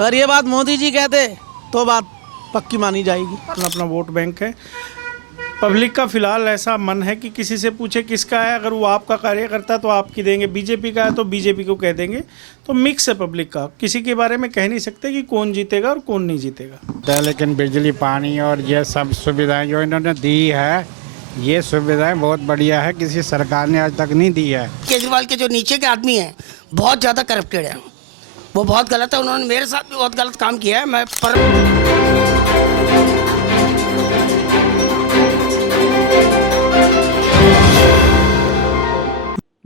अगर ये बात मोदी जी कहते तो बात पक्की मानी जाएगी। अपना अपना वोट बैंक है। पब्लिक का फिलहाल ऐसा मन है कि किसी से पूछे किसका है, अगर वो आपका कार्यकर्ता तो आपकी देंगे, बीजेपी का है तो बीजेपी को कह देंगे। तो मिक्स है पब्लिक का, किसी के बारे में कह नहीं सकते कि कौन जीतेगा और कौन नहीं जीतेगा। लेकिन बिजली पानी और ये सब सुविधाएं जो इन्होंने दी है, ये सुविधाएं बहुत बढ़िया है, किसी सरकार ने आज तक नहीं दी है। केजरीवाल के जो नीचे के आदमी हैं बहुत ज़्यादा करप्टेड है, वो बहुत गलत है। उन्होंने मेरे साथ भी बहुत गलत काम किया है। मैं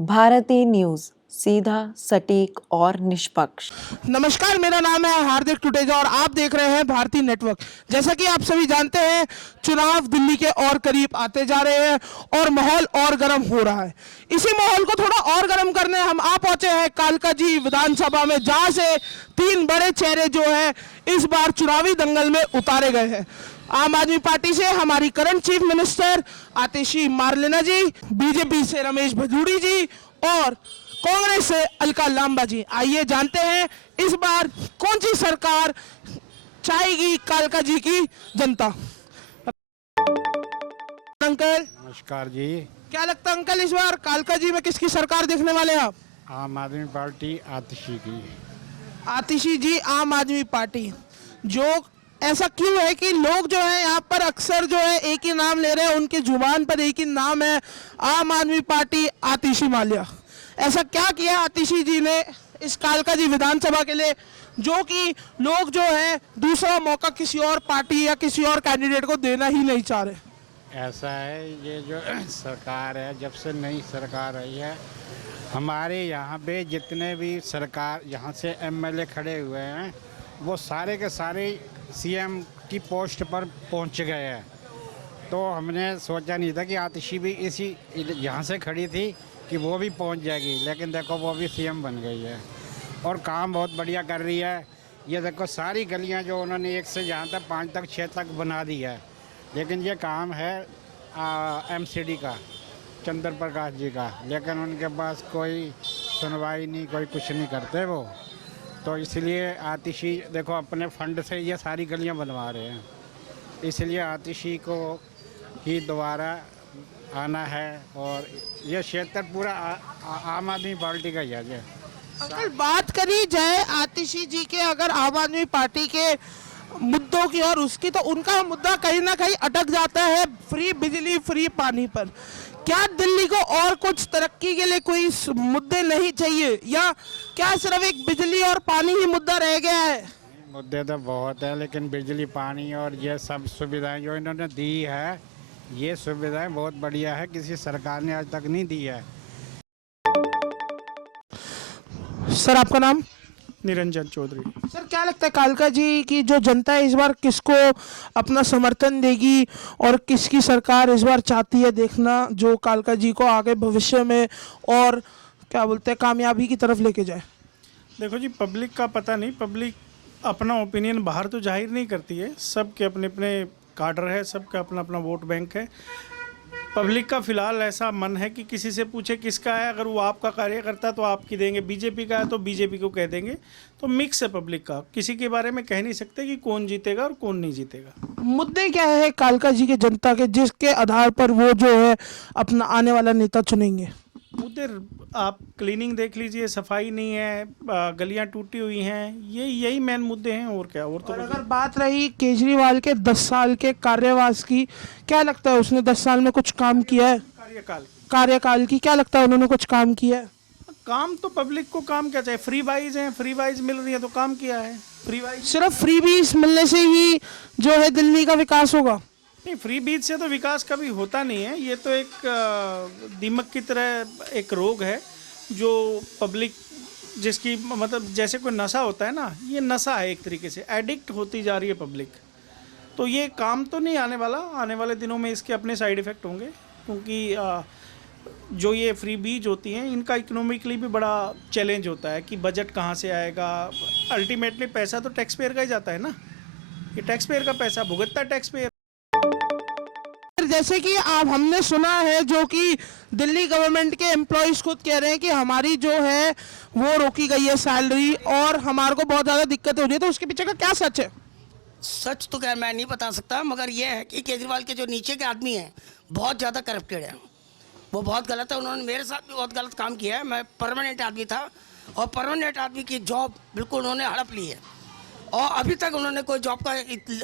भारतीय न्यूज़, सीधा, सटीक और निष्पक्ष। नमस्कार, मेरा नाम है हार्दिक टुटेजा और आप देख रहे हैं भारतीय नेटवर्क। जैसा कि आप सभी जानते हैं, चुनाव दिल्ली के और करीब आते जा रहे हैं और माहौल और गर्म हो रहा है। इसी माहौल को थोड़ा और गर्म करने हम आ पहुंचे हैं कालकाजी विधानसभा में, जहां से 3 बड़े चेहरे जो है इस बार चुनावी दंगल में उतारे गए हैं। आम आदमी पार्टी से हमारी करंट चीफ मिनिस्टर आतिशी मारलेना जी, बीजेपी से रमेश भदौड़ी जी और कांग्रेस से अलका लांबा जी। आइए जानते हैं इस बार कौन सी सरकार चाहेगी कालका जी की जनता। अंकल नमस्कार जी। क्या लगता है अंकल, इस बार कालका जी में किसकी सरकार देखने वाले हैं आप? आम आदमी पार्टी आतिशी की। आतिशी जी, आम आदमी पार्टी। जो ऐसा क्यों है कि लोग जो है यहाँ पर अक्सर जो है एक ही नाम ले रहे हैं, उनकी जुबान पर एक ही नाम है, आम आदमी पार्टी आतिशी माल्या। ऐसा क्या किया आतिशी जी ने इस कालका जी विधानसभा के लिए जो कि लोग जो है दूसरा मौका किसी और पार्टी या किसी और कैंडिडेट को देना ही नहीं चाह रहे? ऐसा है, ये जो सरकार है, जब से नई सरकार आई है, हमारे यहाँ पे जितने भी सरकार यहाँ से एमएलए खड़े हुए हैं, वो सारे के सारे सीएम की पोस्ट पर पहुँच गए हैं। तो हमने सोचा नहीं था कि आतिशी भी इसी यहाँ से खड़ी थी कि वो भी पहुंच जाएगी, लेकिन देखो वो भी सीएम बन गई है और काम बहुत बढ़िया कर रही है। ये देखो सारी गलियां जो उन्होंने 1 से जहाँ तक 5 तक 6 तक बना दी है, लेकिन ये काम है एमसीडी का, चंद्र प्रकाश जी का, लेकिन उनके पास कोई सुनवाई नहीं, कोई कुछ नहीं करते वो। तो इसलिए आतिशी देखो अपने फंड से ये सारी गलियाँ बनवा रहे हैं, इसलिए आतिशी को ही दोबारा आना है। और ये क्षेत्र पूरा आम आदमी पार्टी का ही है। अंकल, बात करी जाए आतिशी जी के अगर आम आदमी पार्टी के मुद्दों की और उसकी, तो उनका मुद्दा कहीं ना कहीं अटक जाता है फ्री बिजली फ्री पानी पर। क्या दिल्ली को और कुछ तरक्की के लिए कोई मुद्दे नहीं चाहिए, या क्या सिर्फ एक बिजली और पानी ही मुद्दा रह गया है? मुद्दे तो बहुत है, लेकिन बिजली पानी और ये सब सुविधाएं जो इन्होंने दी है, ये सुविधाएं बहुत बढ़िया है, किसी सरकार ने आज तक नहीं दी है। सर, आपका नाम? निरंजन चौधरी। सर, क्या लगता है कालका जी की जो जनता है इस बार किसको अपना समर्थन देगी और किसकी सरकार इस बार चाहती है देखना जो कालका जी को आगे भविष्य में और क्या बोलते हैं कामयाबी की तरफ लेके जाए? देखो जी, पब्लिक का पता नहीं, पब्लिक अपना ओपिनियन बाहर तो जाहिर नहीं करती है, सबके अपने अपने कार्डर है, सबका अपना अपना वोट बैंक है। पब्लिक का फिलहाल ऐसा मन है कि किसी से पूछे किसका है, अगर वो आपका कार्यकर्ता तो आपकी देंगे, बीजेपी का है तो बीजेपी को कह देंगे। तो मिक्स है पब्लिक का, किसी के बारे में कह नहीं सकते कि कौन जीतेगा और कौन नहीं जीतेगा। मुद्दे क्या है कालका जी के जनता के जिसके आधार पर वो जो है अपना आने वाला नेता चुनेंगे? मुद्दे आप क्लीनिंग देख लीजिए, सफाई नहीं है, गलियां टूटी हुई हैं, यही मेन मुद्दे हैं, और क्या। और तो अगर बात रही केजरीवाल के 10 साल के कार्यवास की, क्या लगता है उसने 10 साल में कुछ काम किया है? कार्यकाल की क्या लगता है उन्होंने कुछ काम किया है? काम तो पब्लिक को काम क्या चाहिए, फ्री वाइज है, फ्री वाइज मिल रही है तो काम किया है। फ्री वाइज, सिर्फ फ्री बीज मिलने से ही जो है दिल्ली का विकास होगा? नहीं, फ्री बीज से तो विकास कभी होता नहीं है। ये तो एक दीमक की तरह एक रोग है जो पब्लिक, जिसकी मतलब जैसे कोई नशा होता है ना, ये नशा है एक तरीके से, एडिक्ट होती जा रही है पब्लिक। तो ये काम तो नहीं आने वाला, आने वाले दिनों में इसके अपने साइड इफ़ेक्ट होंगे, क्योंकि जो ये फ्री बीज होती हैं इनका इकोनॉमिकली भी बड़ा चैलेंज होता है कि बजट कहाँ से आएगा। अल्टीमेटली पैसा तो टैक्स पेयर का ही जाता है ना, ये टैक्स पेयर का पैसा भुगतता है टैक्स पेयर। जैसे कि आप हमने सुना है जो कि दिल्ली गवर्नमेंट के एम्प्लॉयज़ खुद कह रहे हैं कि हमारी जो है वो रोकी गई है सैलरी और हमारे को बहुत ज़्यादा दिक्कत हो रही है, तो उसके पीछे का क्या सच है? सच तो क्या मैं नहीं बता सकता, मगर ये है कि केजरीवाल के जो नीचे के आदमी हैं बहुत ज़्यादा करप्टेड है। वो बहुत गलत है। उन्होंने मेरे साथ भी बहुत गलत काम किया है। मैं परमानेंट आदमी था और परमानेंट आदमी की जॉब बिल्कुल उन्होंने हड़प ली है और अभी तक उन्होंने कोई जॉब का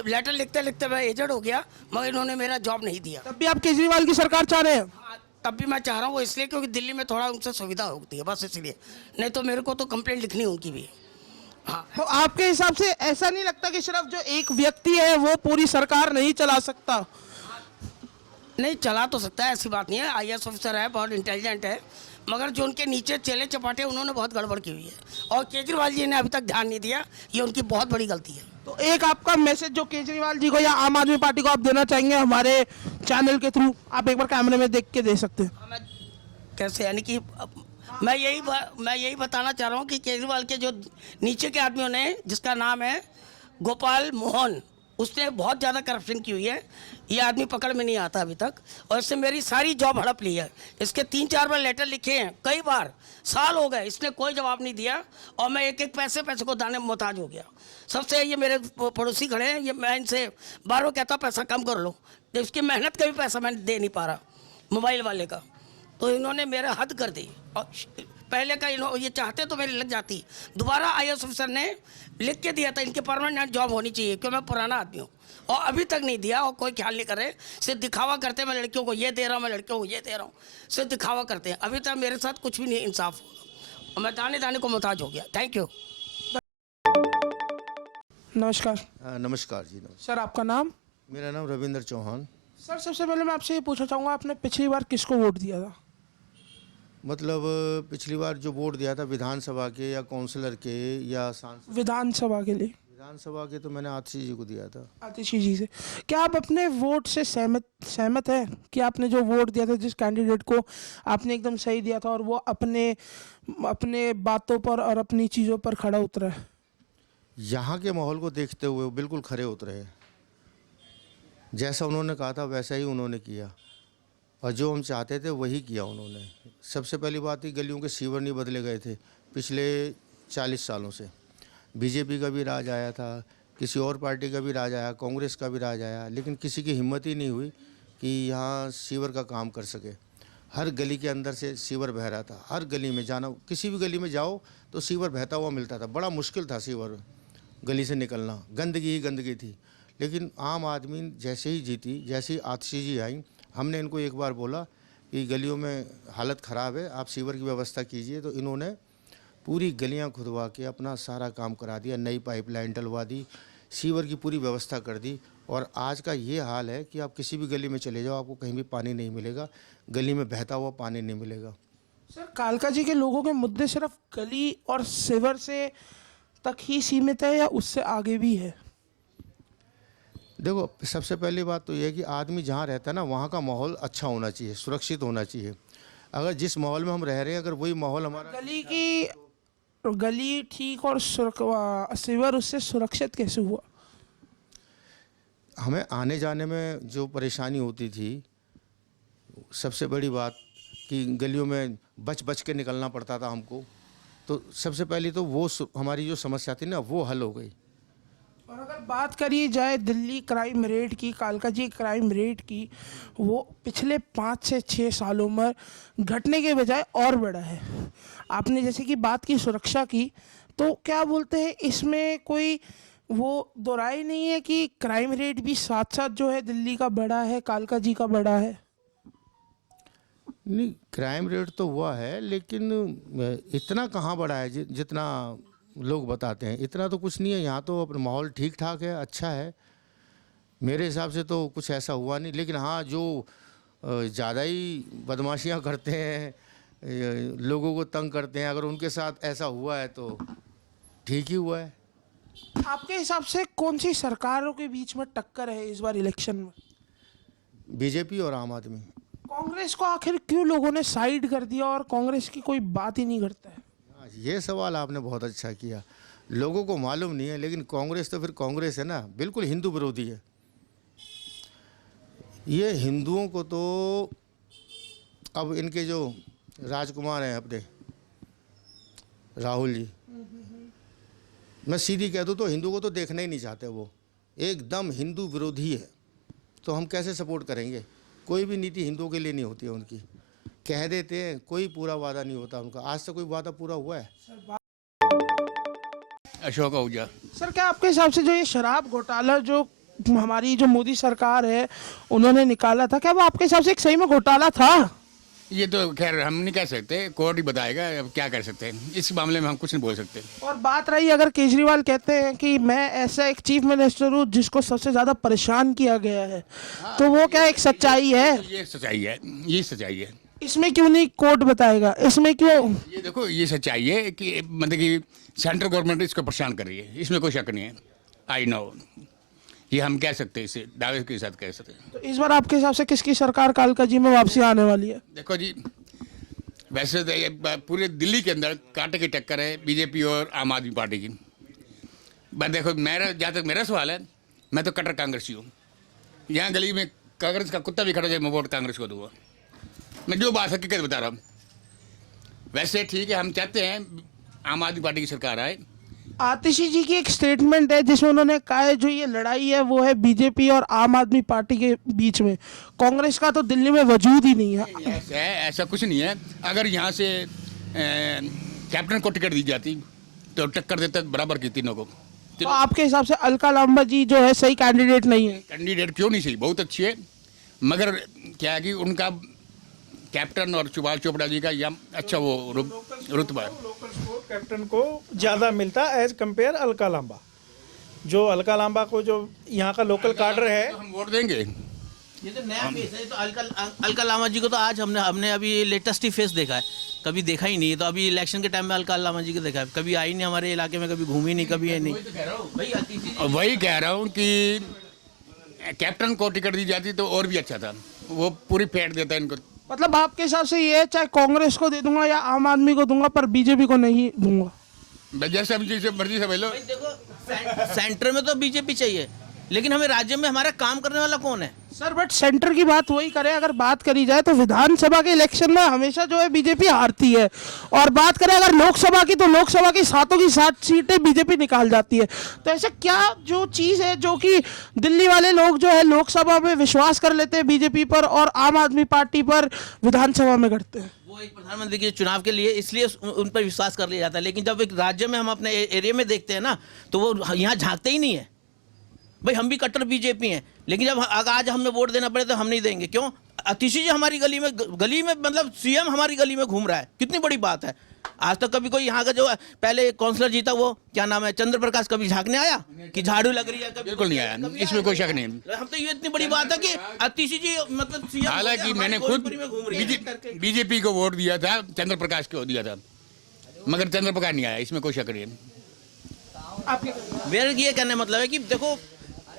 लेटर लिखते लिखते मैं एजेड हो गया, मगर इन्होंने मेरा जॉब नहीं दिया। तब भी आप केजरीवाल की सरकार चाह रहे हैं? हाँ, तब भी मैं चाह रहा हूँ वो इसलिए क्योंकि दिल्ली में थोड़ा उनसे सुविधा होती है, बस इसलिए। नहीं तो मेरे को तो कंप्लेंट लिखनी है उनकी भी। हाँ, तो आपके हिसाब से ऐसा नहीं लगता कि सिर्फ जो एक व्यक्ति है वो पूरी सरकार नहीं चला सकता? नहीं चला तो सकता है, ऐसी बात नहीं है। आईएएस ऑफिसर है, बहुत इंटेलिजेंट है, मगर जो उनके नीचे चेले चपाटे उन्होंने बहुत गड़बड़ की हुई है और केजरीवाल जी ने अभी तक ध्यान नहीं दिया। ये उनकी बहुत बड़ी गलती है। तो एक आपका मैसेज जो केजरीवाल जी को या आम आदमी पार्टी को आप देना चाहेंगे हमारे चैनल के थ्रू, आप एक बार कैमरे में देख के दे सकते हैं। मैं कैसे, यानी कि मैं यही बताना चाह रहा हूँ कि केजरीवाल के जो नीचे के आदमियों ने, जिसका नाम है गोपाल मोहन, उसने बहुत ज़्यादा करप्शन की हुई है। ये आदमी पकड़ में नहीं आता अभी तक और इससे मेरी सारी जॉब हड़प ली है। इसके 3-4 बार लेटर लिखे हैं, कई बार, साल हो गए, इसने कोई जवाब नहीं दिया और मैं एक एक पैसे को दाने में मोहताज हो गया। सबसे ये मेरे पड़ोसी खड़े हैं, ये मैं इनसे बार कहता पैसा कम कर लो, तो इसकी मेहनत का भी पैसा मैं दे नहीं पा रहा, मोबाइल वाले का। तो इन्होंने मेरे हद कर दी और पहले का ये चाहते तो मेरी लग जाती। दोबारा आईएएस ऑफिसर ने लिख के दिया था इनके परमानेंट जॉब होनी चाहिए, क्योंकि मैं पुराना आदमी हूँ, और अभी तक नहीं दिया और कोई ख्याल नहीं कर रहे। सिर्फ दिखावा करते हैं, मैं लड़कियों को ये दे रहा हूँ, मैं लड़कियों को ये दे रहा हूँ, सिर्फ दिखावा करते हैं। अभी तक मेरे साथ कुछ भी नहीं इंसाफ हुआ और मैं दाने दाने को मोहताज हो गया। Thank you. नमस्कार नमस्कार जी। नमस्कार। सर, आपका नाम? मेरा नाम रविंद्र चौहान। सर, सबसे पहले मैं आपसे ये पूछना चाहूँगा, आपने पिछली बार किसको वोट दिया था? मतलब पिछली बार जो वोट दिया था विधानसभा के या काउंसलर के या सांसद? विधानसभा के लिए। विधानसभा के तो मैंने आतिशी जी को दिया था। आतिशी जी से। क्या आप अपने वोट से सहमत हैं कि आपने जो वोट दिया था, जिस कैंडिडेट को आपने एकदम सही दिया था और वो अपने बातों पर और अपनी चीज़ों पर खड़ा उतरा है? यहाँ के माहौल को देखते हुए वो बिल्कुल खरे उतरे हैं। जैसा उन्होंने कहा था वैसा ही उन्होंने किया और जो हम चाहते थे वही किया उन्होंने। सबसे पहली बात ही, गलियों के सीवर नहीं बदले गए थे पिछले 40 सालों से। बीजेपी का भी राज आया था, किसी और पार्टी का भी राज आया, कांग्रेस का भी राज आया, लेकिन किसी की हिम्मत ही नहीं हुई कि यहाँ सीवर का काम कर सके। हर गली के अंदर से सीवर बह रहा था, हर गली में जाना, किसी भी गली में जाओ तो सीवर बहता हुआ मिलता था। बड़ा मुश्किल था सीवर गली से निकलना, गंदगी ही गंदगी थी। लेकिन आम आदमी जैसे ही जीती, जैसे ही आतिशी जी आई, हमने इनको एक बार बोला कि गलियों में हालत ख़राब है, आप सीवर की व्यवस्था कीजिए। तो इन्होंने पूरी गलियां खुदवा के अपना सारा काम करा दिया, नई पाइपलाइन डलवा दी, सीवर की पूरी व्यवस्था कर दी। और आज का ये हाल है कि आप किसी भी गली में चले जाओ, आपको कहीं भी पानी नहीं मिलेगा, गली में बहता हुआ पानी नहीं मिलेगा। सर, कालका जी के लोगों के मुद्दे सिर्फ गली और सीवर से तक ही सीमित है या उससे आगे भी है? देखो, सबसे पहली बात तो ये है कि आदमी जहाँ रहता है ना, वहाँ का माहौल अच्छा होना चाहिए, सुरक्षित होना चाहिए। अगर जिस माहौल में हम रह रहे हैं, अगर वही माहौल हमारा गली ठीक और सीवर उससे सुरक्षित कैसे हुआ? हमें आने जाने में जो परेशानी होती थी, सबसे बड़ी बात कि गलियों में बच के निकलना पड़ता था हमको। तो सबसे पहले तो वो हमारी जो समस्या थी ना, वो हल हो गई। और अगर बात करी जाए दिल्ली क्राइम रेट की, कालका जी क्राइम रेट की, वो पिछले 5 से 6 सालों में घटने के बजाय और बढ़ा है। आपने जैसे कि बात की सुरक्षा की, तो क्या बोलते हैं, इसमें कोई वो दोहराई नहीं है कि क्राइम रेट भी साथ साथ जो है दिल्ली का बड़ा है, कालका जी का बड़ा है? नहीं, क्राइम रेट तो हुआ है, लेकिन इतना कहाँ बढ़ा है जितना लोग बताते हैं। इतना तो कुछ नहीं है। यहाँ तो अपना माहौल ठीक ठाक है, अच्छा है। मेरे हिसाब से तो कुछ ऐसा हुआ नहीं। लेकिन हाँ, जो ज़्यादा ही बदमाशियाँ करते हैं, लोगों को तंग करते हैं, अगर उनके साथ ऐसा हुआ है तो ठीक ही हुआ है। आपके हिसाब से कौन सी सरकारों के बीच में टक्कर है इस बार इलेक्शन में? बीजेपी और आम आदमी। कांग्रेस को आखिर क्यों लोगों ने साइड कर दिया और कांग्रेस की कोई बात ही नहीं करता है? ये सवाल आपने बहुत अच्छा किया। लोगों को मालूम नहीं है, लेकिन कांग्रेस तो फिर कांग्रेस है ना, बिल्कुल हिंदू विरोधी है। ये हिंदुओं को तो अब इनके जो राजकुमार हैं अपने राहुल जी, मैं सीधी कह दूँ तो हिंदू को तो देखना ही नहीं चाहते, वो एकदम हिंदू विरोधी है। तो हम कैसे सपोर्ट करेंगे? कोई भी नीति हिंदुओं के लिए नहीं होती है उनकी, कह देते हैं, कोई पूरा वादा नहीं होता उनका। आज तक कोई वादा पूरा हुआ है? अशोक आहूजा। सर क्या आपके हिसाब से जो ये शराब घोटाला जो हमारी जो मोदी सरकार है उन्होंने निकाला था, क्या वो आपके हिसाब से एक सही में घोटाला था? ये तो खैर हम नहीं कह सकते, कोर्ट ही बताएगा, अब क्या कर सकते हैं इस मामले में, हम कुछ नहीं बोल सकते। और बात रही अगर केजरीवाल कहते हैं कि मैं ऐसा एक चीफ मिनिस्टर हूँ जिसको सबसे ज़्यादा परेशान किया गया है, तो वो क्या एक सच्चाई है? ये सच्चाई है, ये सच्चाई है। इसमें क्यों नहीं कोर्ट बताएगा? इसमें क्यों? ये देखो, ये सच्चाई है कि मतलब कि सेंट्रल गवर्नमेंट इसको परेशान कर रही है, इसमें कोई शक नहीं है। आई नो, ये हम कह सकते हैं, इसे दावे के साथ कह सकते हैं। तो इस बार आपके हिसाब से किसकी सरकार कालका जी में वापसी आने वाली है? देखो जी, वैसे तो ये पूरे दिल्ली के अंदर कांटे की टक्कर है बीजेपी और आम आदमी पार्टी की। बस देखो, मेरा जहाँ तक मेरा सवाल है, मैं तो कट्टर कांग्रेसी हूँ। यहाँ गली में कांग्रेस का कुत्ता भी खड़ा जाए, मैं वोट कांग्रेस को दूंगा। मैं जो बात हकीकत बता रहा हूँ। वैसे ठीक है, हम चाहते हैं आम आदमी पार्टी की सरकार आए। आतिशी जी की एक स्टेटमेंट है जिसमें उन्होंने कहा है जो ये लड़ाई है वो है बीजेपी और आम आदमी पार्टी के बीच में, कांग्रेस का तो दिल्ली में वजूद ही नहीं है। ऐसा कुछ नहीं है। अगर यहाँ से कैप्टन को टिकट दी जाती तो टक्कर देता बराबर की तीनों को। तो आपके हिसाब से अलका लांबा जी जो है सही कैंडिडेट नहीं है? कैंडिडेट क्यों नहीं सही, बहुत अच्छी है, मगर क्या है कि उनका कैप्टन और सुभाष चोपड़ा जी का यह अच्छा वो रुतबा है। लोकल सपोर्ट कैप्टन को ज़्यादा मिलता एज कंपेयर अलका लांबा। जो अलका लांबा को जो यहाँ का लोकल काडर है, तो हम वोट देंगे। ये तो नया फेस है। तो अलका लामा जी को तो आज हमने अभी लेटेस्ट ही फेस देखा है, कभी देखा ही नहीं। तो अभी इलेक्शन के टाइम में अलका लामा जी को देखा है, कभी आई नहीं हमारे इलाके में, कभी घूमी नहीं, कभी है नहीं। वही कह रहा हूँ कि कैप्टन को टिकट दी जाती तो और भी अच्छा था, वो पूरी फेट देता इनको। मतलब आपके हिसाब से ये है चाहे कांग्रेस को दे दूंगा या आम आदमी को दूंगा, पर बीजेपी को नहीं दूंगा? जैसे मर्जी से बोलो। देखो, सेंटर में तो बीजेपी चाहिए, लेकिन हमें राज्य में हमारा काम करने वाला कौन है? सर बट सेंटर की बात वही करें, अगर बात करी जाए तो विधानसभा के इलेक्शन में हमेशा जो है बीजेपी हारती है, और बात करें अगर लोकसभा की तो लोकसभा की 7 की 7 सीटें बीजेपी निकाल जाती है। तो ऐसा क्या जो चीज़ है जो कि दिल्ली वाले लोग जो है लोकसभा में विश्वास कर लेते हैं बीजेपी पर और आम आदमी पार्टी पर विधानसभा में करते हैं? वो एक प्रधानमंत्री के चुनाव के लिए इसलिए उन पर विश्वास कर लिया जाता है, लेकिन जब एक राज्य में हम अपने एरिया में देखते हैं ना, तो वो यहाँ झांकते ही नहीं है। भाई हम भी कट्टर बीजेपी हैं, लेकिन जब आज हमें वोट देना पड़े तो हम नहीं देंगे। क्यों? आतिशी जी हमारी गली में मतलब सीएम हमारी गली में घूम रहा है, कितनी बड़ी बात है। आज तक कभी कोई यहाँ का जो पहले काउंसलर जीता, वो क्या नाम है, चंद्र प्रकाश, कभी झांकने आया कि झाड़ू लग रही है? कभी बिल्कुल नहीं आया, इसमें कोई शक नहीं। हम तो ये इतनी बड़ी बात है कि आतिशी जी मतलब सीएम, हालांकि मैंने खुद बीजेपी को वोट दिया था, चंद्र प्रकाश को दिया था, मगर चंद्र प्रकाश नहीं आया, इसमें कोई शक नहीं है। मेरा ये कहने मतलब है कि देखो,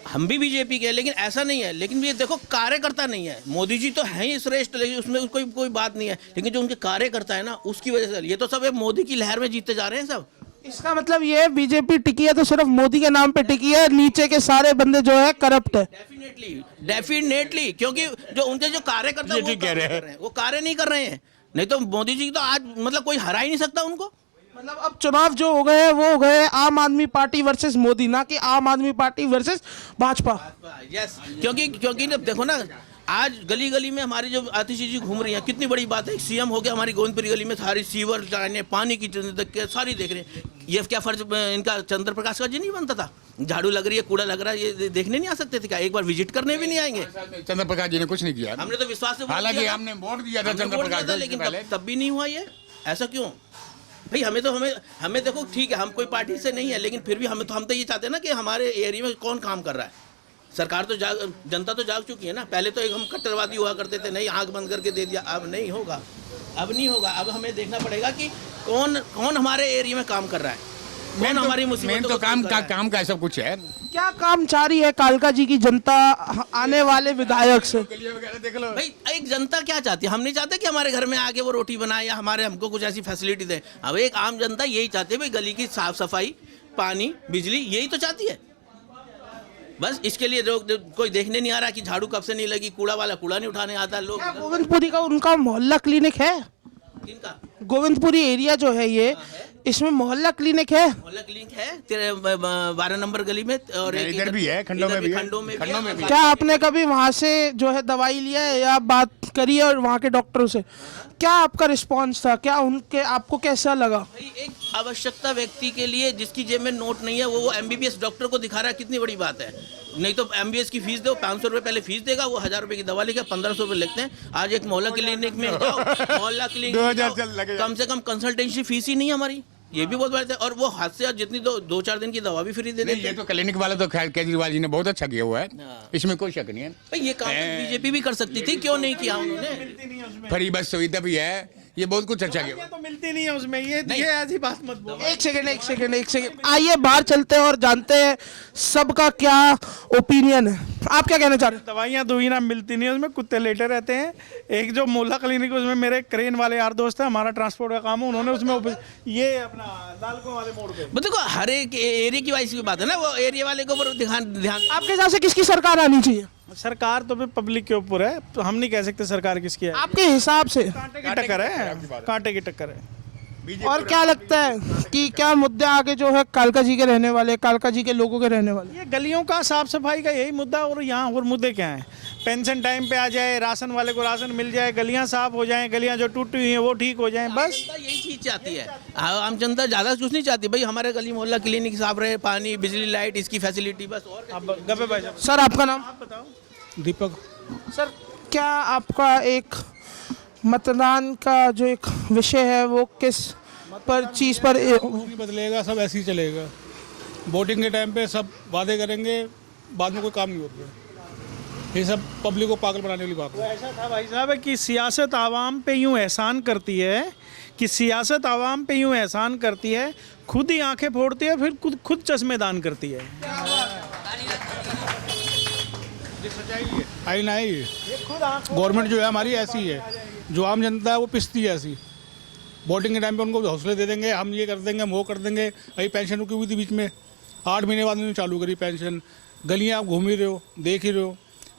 हम भी बीजेपी के हैं, लेकिन ऐसा नहीं है। लेकिन ये देखो, कार्यकर्ता नहीं है। मोदी जी तो हैं ही श्रेष्ठ, लेकिन उसमें कोई बात नहीं है, लेकिन जो उनके कार्यकर्ता है ना, उसकी वजह से ये तो सब मोदी की लहर में जीतते जा रहे हैं सब। इसका मतलब ये है बीजेपी टिकी है तो सिर्फ मोदी के नाम पे टिकी है, नीचे के सारे बंदे जो है करप्ट है। डेफिनेटली, क्योंकि जो उनके जो कार्यकर्ता वो कह रहे हैं, वो कार्य नहीं कर रहे हैं। नहीं तो मोदी जी तो आज मतलब कोई हरा ही नहीं सकता उनको। मतलब अब चुनाव जो हो गए हैं वो हो गए हैं आम आदमी पार्टी वर्सेस मोदी, ना कि आम आदमी पार्टी वर्सेस भाजपा। यस, क्योंकि देखो ना, आज गली गली में हमारी जो आतिशी जी घूम रही है, कितनी बड़ी बात है। सीएम हो गया, हमारी गोविंदपुरी गली में सारी सीवर लाइनें, पानी की सारी देख रहे हैं। ये क्या फर्ज इनका चंद्र प्रकाश का जी नहीं बनता था? झाड़ू लग रही है, कूड़ा लग रहा है, ये देखने नहीं आ सकते थे क्या? एक बार विजिट करने भी नहीं आएंगे? चंद्र प्रकाश जी ने कुछ नहीं किया। हमने तो विश्वास से, हालांकि हमने वोट दिया था चंद्र प्रकाश को, लेकिन तब भी नहीं हुआ ये। ऐसा क्यों भाई? हमें देखो, ठीक है हम कोई पार्टी से नहीं है, लेकिन फिर भी हम तो ये चाहते हैं ना कि हमारे एरिया में कौन काम कर रहा है। सरकार तो जनता तो जाग चुकी है ना। पहले तो एक हम कट्टरवादी हुआ करते थे, नहीं आंख बंद करके दे दिया, अब नहीं होगा, अब नहीं होगा। अब हमें देखना पड़ेगा कि कौन हमारे एरिया में काम कर रहा है, कौन हमारी मुसीबतों तो काम का सब कुछ है। क्या काम चाह रही है कालका जी की जनता आने वाले विधायक से? भाई एक जनता क्या चाहती है? हम नहीं चाहते कि हमारे घर में आके वो रोटी बनाए या हमको कुछ ऐसी फैसिलिटी दे। अब एक आम जनता यही चाहती है भाई, गली की साफ सफाई, पानी, बिजली, यही तो चाहती है। बस इसके लिए जो कोई देखने नहीं आ रहा कि झाड़ू कब से नहीं लगी, कूड़ा वाला कूड़ा नहीं उठाने आता लोग। क्या गोविंदपुरी का उनका मोहल्ला क्लिनिक है? किनका? गोविंदपुरी एरिया जो है ये, इसमें मोहल्ला क्लिनिक है? मोहल्ला क्लिनिक है तेरे 12 नंबर गली में, और एक इधर भी है, खंडों में भी है। खंडों में भी है। क्या आपने कभी वहां से जो है दवाई लिया है या बात करी है और वहाँ के डॉक्टरों से? क्या आपका रिस्पांस था? क्या उनके आपको कैसा लगा? भाई एक आवश्यकता व्यक्ति के लिए जिसकी जेब में नोट नहीं है वो एमबीबीएस डॉक्टर को दिखा रहा है, कितनी बड़ी बात है। नहीं तो एमबीबीएस की फीस दो, 500 रुपये पहले फीस देगा, वो 1000 रुपये की दवा लेगा, 1500 रुपये लगते हैं। आज एक मोहल्ला क्लिनिक में जाओ, मोहल्ला क्लिनिक में जाओ, कम से कम कंसल्टेंसी फीस ही नहीं है हमारी, ये भी बहुत बात है। और वो हाथ से जितनी 2-4 दिन की दवा भी फ्री दे देते ये हैं। तो क्लिनिक वाला तो खैर केजरीवाल जी ने बहुत अच्छा किया हुआ है, इसमें कोई शक नहीं है। भाई ये काम बीजेपी भी कर सकती थी, क्यों नहीं किया उन्होंने? फ्री बस सुविधा भी है, ये बहुत कुछ अच्छा किया। तो मिलती नहीं है उसमें, ये ऐसी बात मत बोलो। एक सेकंड आइए बाहर चलते हैं और जानते हैं सबका क्या ओपिनियन है। आप क्या कहना चाह रहे हैं? दवाइयाँ दुवियाँ मिलती नहीं है उसमें, कुत्ते लेटे रहते हैं। एक जो मोहल्ला क्लिनिक उसमें मेरे क्रेन वाले यार दोस्त है, हमारा ट्रांसपोर्ट का काम है, उन्होंने उसमें ये अपना लालकों वाले मोड़ पे। देखो हर एक एरिया की वाइज की बात है ना, वो एरिया वाले के ऊपर ध्यान। आपके हिसाब से किसकी सरकार आनी चाहिए? सरकार तो फिर पब्लिक के ऊपर है, तो हम नहीं कह सकते सरकार किसकी है। आपके हिसाब से कांटे की टक्कर है, कांटे की टक्कर है। और क्या लगता है कि क्या मुद्दे आगे जो है कालका जी के रहने वाले, कालका जी के लोगों के रहने वाले? ये गलियों का साफ सफाई का यही मुद्दा, और यहाँ और मुद्दे क्या हैं? पेंशन टाइम पे आ जाए, राशन वाले को राशन मिल जाए, गलियाँ साफ हो जाएं, गलियाँ जो टूटी हुई हैं वो ठीक हो जाएं, बस यही चीज चाहती है। आम जनता ज्यादा कुछ नहीं चाहती, भाई हमारे गली मोहल्ला क्लिनिक साफ रहे, पानी बिजली लाइट इसकी फैसिलिटी, बस। और अब गपे भाई साहब, सर आपका नाम? आप बताओ। दीपक। सर क्या आपका एक मतदान का जो एक विषय है वो किस पर चीज़ पर नहीं बदलेगा, सब ऐसे ही चलेगा। वोटिंग के टाइम पे सब वादे करेंगे, बाद में कोई काम नहीं होता। ये सब पब्लिक को पागल बनाने वाली बात है। ऐसा था भाई साहब कि सियासत आवाम पे यूं एहसान करती है, कि सियासत आवाम पे यूं एहसान करती है, खुद ही आंखें फोड़ती है, फिर खुद चश्मेदान करती है। आई नहीं, गवर्नमेंट जो है हमारी ऐसी है, जो आम जनता है वो पिसती है ऐसी। वोटिंग के टाइम पे उनको हौसले दे देंगे, हम ये कर देंगे, हम वो कर देंगे। अभी पेंशन रुकी हुई थी बीच में, 8 महीने बाद उन्होंने चालू करी पेंशन। गलियाँ आप घूम ही रहे हो, देख ही रहे हो,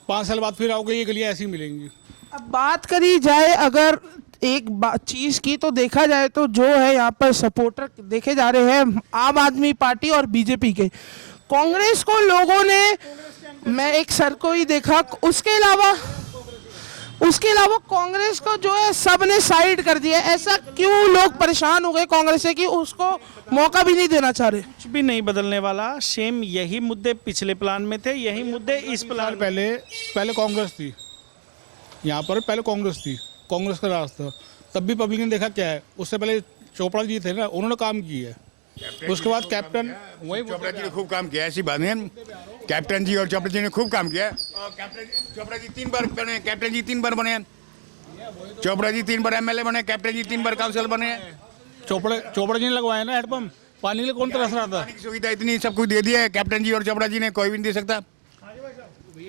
5 साल बाद फिर आओगे ये गलियाँ ऐसी मिलेंगी। अब बात करी जाए अगर एक चीज़ की, तो देखा जाए तो जो है यहाँ पर सपोर्टर देखे जा रहे हैं आम आदमी पार्टी और बीजेपी के। कांग्रेस को लोगों ने, मैं एक सर को ही देखा, उसके अलावा कांग्रेस को जो है सबने साइड कर दिया। ऐसा क्यों लोग परेशान हो गए कांग्रेस से कि उसको मौका भी नहीं देना चाह रहे? कुछ भी नहीं बदलने वाला, सेम यही मुद्दे पिछले प्लान में थे, यही मुद्दे इस प्लान। पहले कांग्रेस थी यहाँ पर, पहले कांग्रेस थी, कांग्रेस का राज था, तब भी पब्लिक ने देखा क्या है। उससे पहले चोपड़ा जी थे ना, उन्होंने काम किया है। उसके बाद कैप्टन, वही चोपड़ा जी ने खूब काम किया, ऐसी बात नहीं। कैप्टन जी और चोपड़ा जी ने खूब काम किया। चोपड़ा जी 3 बार बने, कैप्टन जी 3 बार बने, चोपड़ा जी 3 बार एमएलए बने, कैप्टन जी 3 बार काउंसिलर बने। चोपड़ा जी ने लगवाया ना हैंडपम्प, पानी के लिए कौन तरस रहा था? पानी की सुविधा इतनी सब कुछ दे दिया है कैप्टन जी और चोपड़ा जी ने, कोई भी नहीं दे सकता।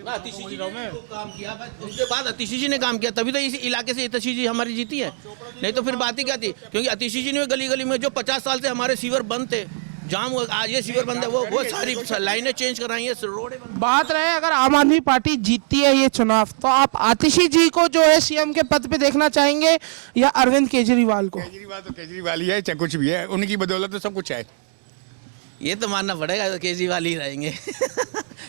आतिशी जी ने काम किया, उसके बाद आतिशी जी ने काम किया, तभी तो इस इलाके से आतिशी जी हमारी जीती है। नहीं तो फिर बात ही क्या थी? क्योंकि आतिशी जी ने गली गली में जो 50 साल से हमारे सीवर बंद थे, जाम, आज ये सीवर बंद है, वो सारी लाइनें चेंज कराई है, रोड। बात रहे अगर आम आदमी पार्टी जीतती है ये चुनाव, तो आप आतिशी जी को जो है सीएम के पद पे देखना चाहेंगे या अरविंद केजरीवाल को? केजरीवाल तो केजरीवाल ही है, चाहे कुछ भी है, उनकी बदौलत तो सब कुछ है। ये तो मानना पड़ेगा, केजरीवाल ही रहेंगे।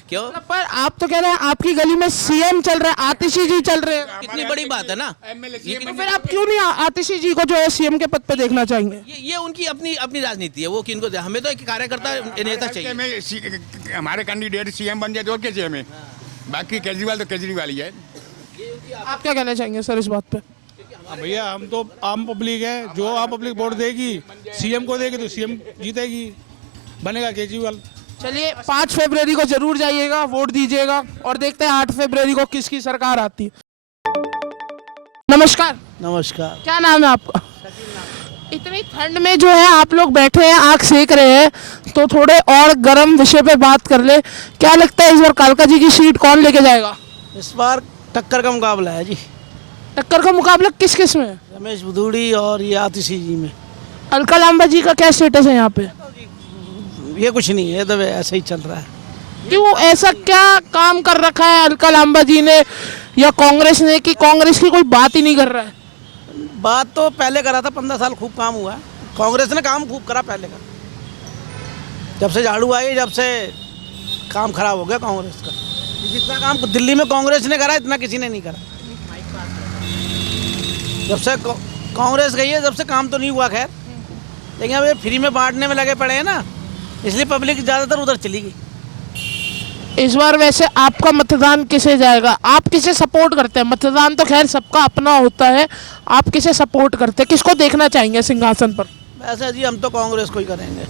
क्यों? पर आप तो कह रहे हैं आपकी गली में सीएम चल रहा है, आतिशी जी चल रहे हैं, कितनी बड़ी बात है ना। तो फिर आप क्यों नहीं आतिशी जी को जो है सीएम के पद पे देखना चाहेंगे? ये उनकी अपनी राजनीति है, वो किनको दे, हमें तो एक कार्यकर्ता नेता चाहिए। हमारे कैंडिडेट सीएम बन जाए तो क्या चाहिए हमें, बाकी केजरीवाल तो केजरीवाल ही है। आप क्या कहना चाहेंगे सर इस बात पे? भैया हम तो आम पब्लिक है, जो आम पब्लिक वोट देगी सीएम को देगी तो सीएम जीतेगी, बनेगा केजरीवाल। चलिए 5 फरवरी को जरूर जाइएगा, वोट दीजिएगा और देखते हैं 8 फरवरी को किसकी सरकार आती है। नमस्कार। नमस्कार। क्या नाम है आपका? इतनी ठंड में जो है आप लोग बैठे हैं, आग सेक रहे हैं, तो थोड़े और गर्म विषय पे बात कर ले। क्या लगता है इस बार कालका जी की सीट कौन लेके जाएगा? इस बार टक्कर का मुकाबला है जी। टक्कर का मुकाबला किस किस में? रमेश भदौड़ी और ये आतिशी जी में। अलका लांबा जी का क्या स्टेटस है यहाँ पे? ये कुछ नहीं है, तो ऐसे ही चल रहा है। क्यों, ऐसा क्या काम कर रखा है अलका लांबा जी ने या कांग्रेस ने कि कांग्रेस की कोई बात ही नहीं कर रहा है? बात तो पहले करा था, 15 साल खूब काम हुआ है। कांग्रेस ने काम खूब करा पहले का, जब से झाड़ू आई जब से काम खराब हो गया कांग्रेस का। जितना काम दिल्ली में कांग्रेस ने करा इतना किसी ने नहीं करा। जब से कांग्रेस गई है जब से काम तो नहीं हुआ खैर, लेकिन अब ये फ्री में बांटने में लगे पड़े हैं ना, इसलिए पब्लिक ज़्यादातर उधर चली गई। इस बार वैसे आपका मतदान किसे जाएगा? आप किसे सपोर्ट करते हैं? मतदान तो खैर सबका अपना होता है, आप किसे सपोर्ट करते हैं, किसको देखना चाहेंगे सिंहासन पर? वैसे जी हम तो कांग्रेस को ही करेंगे।